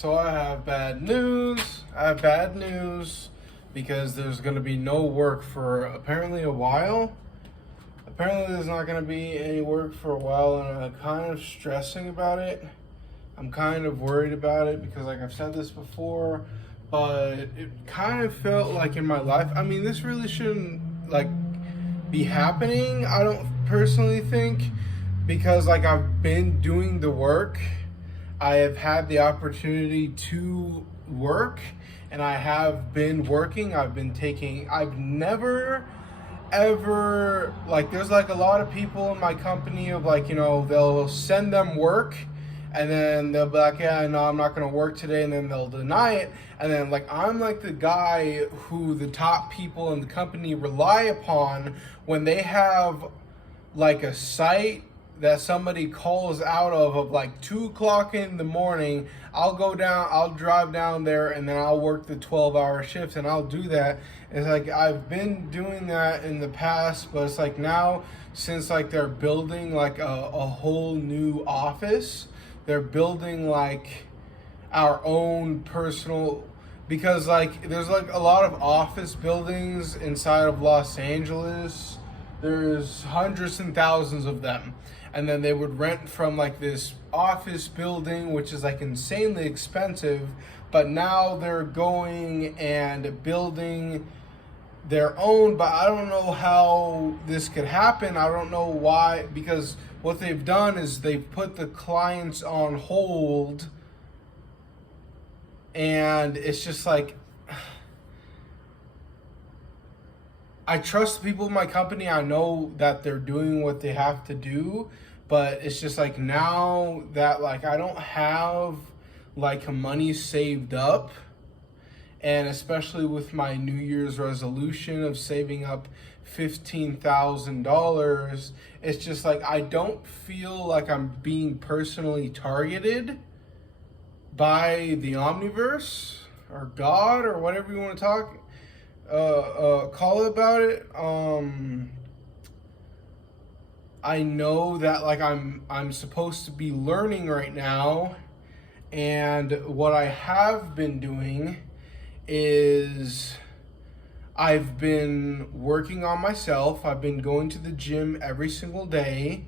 So I have bad news. I have bad news because there's going to be no work for apparently a while. Apparently there's not going to be any work for a while, and I'm kind of stressing about it. I'm kind of worried about it because, like I've said this before, but it kind of felt like in my life, I mean, this really shouldn't be happening, I don't personally think, because I've been doing the work. I have had the opportunity to work, and I have been working. I've never ever, there's a lot of people in my company of they'll send them work, and then they'll be like, yeah, no, I'm not going to work today, and then they'll deny it. And then I'm the guy who the top people in the company rely upon when they have a site that somebody calls out of 2 o'clock in the morning. I'll drive down there, and then I'll work the 12-hour shifts, and I'll do that. It's I've been doing that in the past, but it's now, since they're building a whole new office, they're building our own personal, because there's a lot of office buildings inside of Los Angeles. There's hundreds and thousands of them. And then they would rent from this office building, which is insanely expensive. But now they're going and building their own. But I don't know how this could happen. I don't know why, because what they've done is they've put the clients on hold. And it's just I trust the people in my company. I know that they're doing what they have to do, but it's just now that I don't have money saved up, and especially with my New Year's resolution of saving up $15,000, it's just I don't feel like I'm being personally targeted by the Omniverse or God or whatever you want to call about it. I know that I'm supposed to be learning right now, and what I have been doing is I've been working on myself. I've been going to the gym every single day,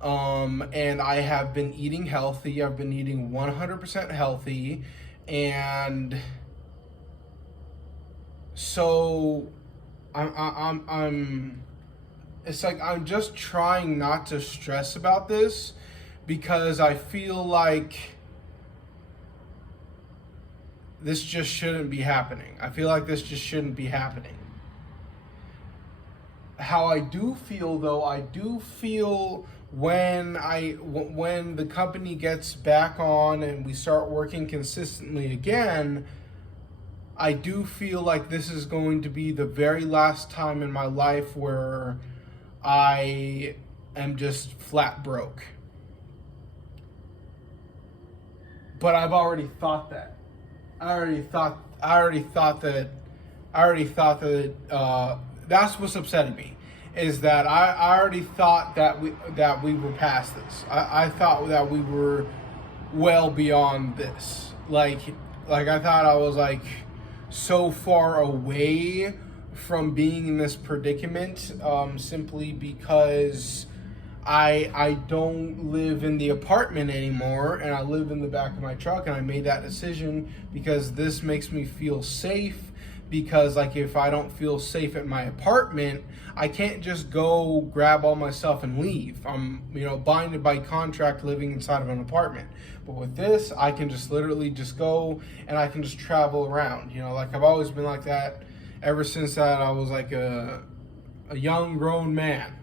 and I have been eating healthy. I've been eating 100% healthy, and so I'm it's I'm just trying not to stress about this, because I feel this just shouldn't be happening. I feel this just shouldn't be happening. How I do feel though, I do feel when the company gets back on and we start working consistently again, I do feel this is going to be the very last time in my life where I am just flat broke. But I've already thought that. I already thought that that's what's upsetting me, is that I already thought that we were past this. I thought that we were well beyond this. I thought I was so far away from being in this predicament, simply because I don't live in the apartment anymore, and I live in the back of my truck, and I made that decision because this makes me feel safe. Because if I don't feel safe at my apartment, I can't just go grab all my stuff and leave. I'm binded by contract living inside of an apartment. But with this, I can just literally just go, and I can just travel around. I've always been like that ever since that I was a young grown man.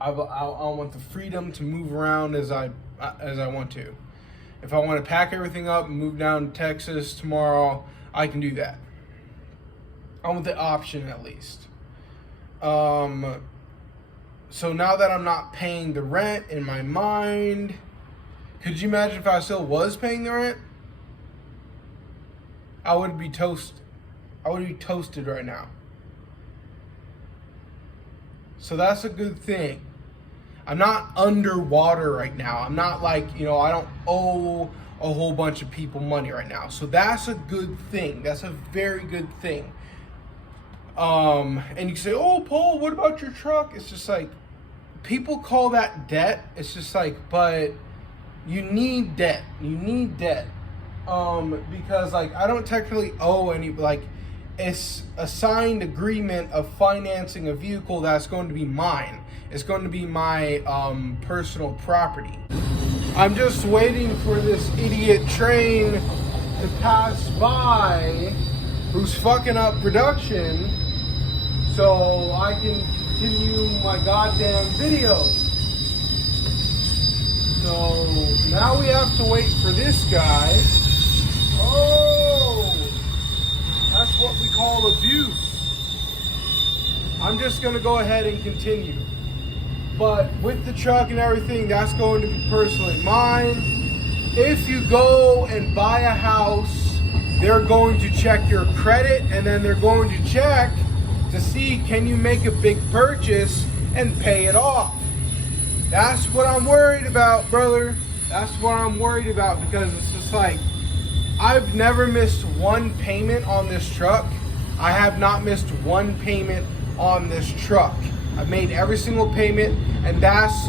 I want the freedom to move around as I want to. If I want to pack everything up and move down to Texas tomorrow, I can do that. I want the option, at least. So now that I'm not paying the rent, in my mind, could you imagine if I still was paying the rent? I would be toasted. I would be toasted right now. So that's a good thing. I'm not underwater right now. I'm not I don't owe a whole bunch of people money right now. So that's a good thing. That's a very good thing. And you say, oh, Paul, what about your truck? It's just like, people call that debt. It's just like, but you need debt. You need debt. Because like, I don't technically owe any, like, it's a signed agreement of financing a vehicle that's going to be mine. It's going to be my personal property. I'm just waiting for this idiot train to pass by who's fucking up production so I can continue my goddamn videos. So now we have to wait for this guy. Oh, that's what we call abuse. I'm just gonna go ahead and continue. But with the truck and everything, that's going to be personally mine. If you go and buy a house, they're going to check your credit, and then they're going to check to see, can you make a big purchase and pay it off? That's what I'm worried about, brother. That's what I'm worried about, because it's just like, I've never missed one payment on this truck. I have not missed one payment on this truck. I've made every single payment, and that's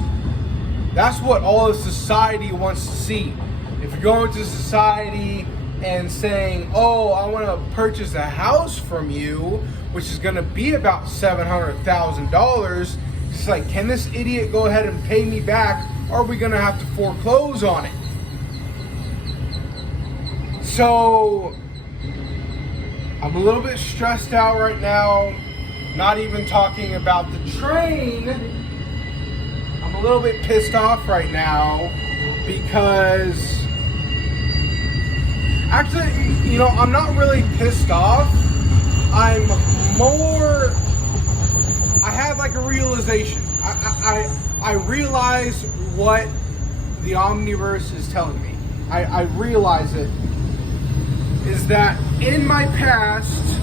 what all of society wants to see. If you're going to society and saying, oh, I want to purchase a house from you, which is going to be about $700,000, it's like, can this idiot go ahead and pay me back, or are we going to have to foreclose on it? So I'm a little bit stressed out right now. Not even talking about the train. I'm a little bit pissed off right now because actually, you know, I'm not really pissed off. I'm more, I had like a realization. I realize what the Omniverse is telling me. I realize it is that in my past,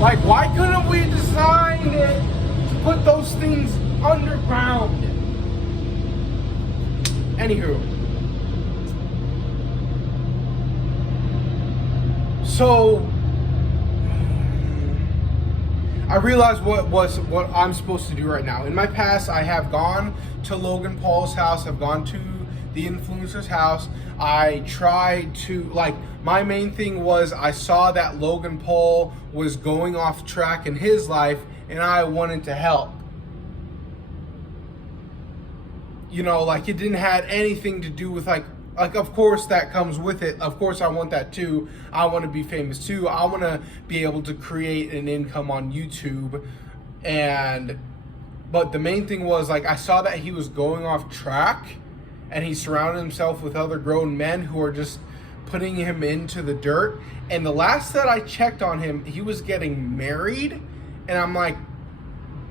like, why couldn't we design it to put those things underground? Anywho. So I realized what I'm supposed to do right now. In my past, I have gone to Logan Paul's house. I've gone to the influencer's house. I tried to, like, my main thing was I saw that Logan Paul was going off track in his life, and I wanted to help. You know, like, it didn't have anything to do with, like, of course that comes with it. Of course I want that too. I want to be famous too. I want to be able to create an income on YouTube. But the main thing was, like, I saw that he was going off track, and he surrounded himself with other grown men who are just putting him into the dirt. And the last that I checked on him, he was getting married. And I'm like,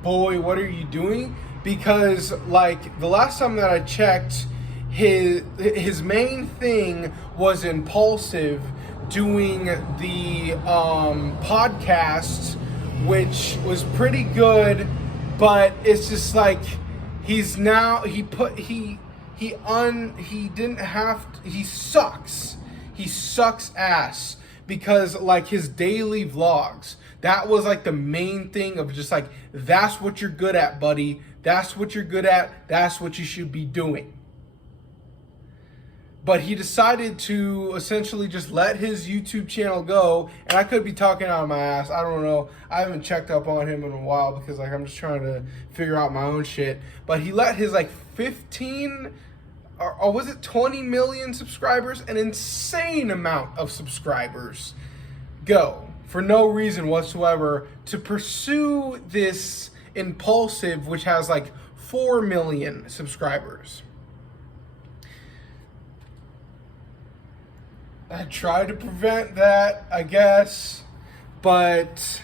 boy, what are you doing? Because, like, the last time that I checked, his main thing was Impulsive doing the podcast, which was pretty good, but it's just like he sucks ass, because, like, his daily vlogs, that was like the main thing of just like, that's what you're good at, buddy. That's what you're good at. That's what you should be doing. But he decided to essentially just let his YouTube channel go. And I could be talking out of my ass. I don't know. I haven't checked up on him in a while because, like, I'm just trying to figure out my own shit. But he let his, like, 15 or was it 20 million subscribers? An insane amount of subscribers go for no reason whatsoever to pursue this Impulsive, which has like 4 million subscribers. I tried to prevent that, I guess, but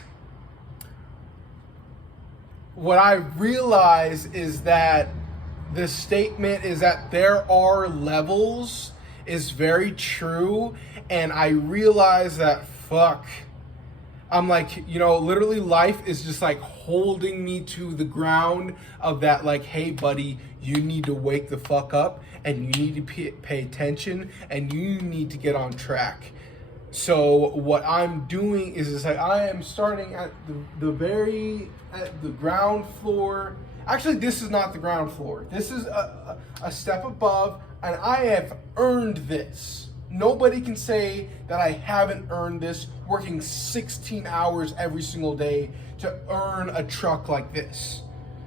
what I realize is that the statement is that there are levels is very true, and I realize that, fuck, I'm like, you know, literally life is just like holding me to the ground of that, like, hey, buddy, you need to wake the fuck up and you need to pay attention and you need to get on track. So what I'm doing is like I am starting at the ground floor. Actually, this is not the ground floor. This is a step above, and I have earned this. Nobody can say that I haven't earned this, working 16 hours every single day to earn a truck like this.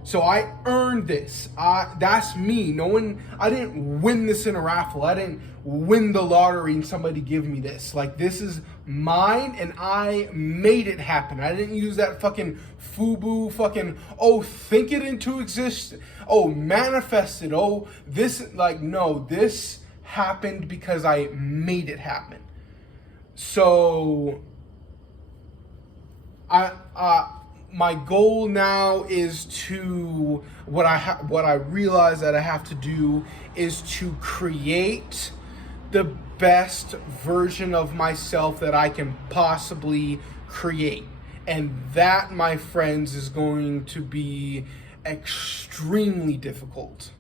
So I earned this. That's me. No one, I didn't win this in a raffle. I didn't win the lottery and somebody give me this. Like, this is mine and I made it happen. I didn't use that fucking FUBU fucking, oh, think it into existence. Oh, manifest it. Oh, this, like, no, this happened because I made it happen. So my goal now is to what I realize that I have to do is to create the best version of myself that I can possibly create. And that, my friends, is going to be extremely difficult.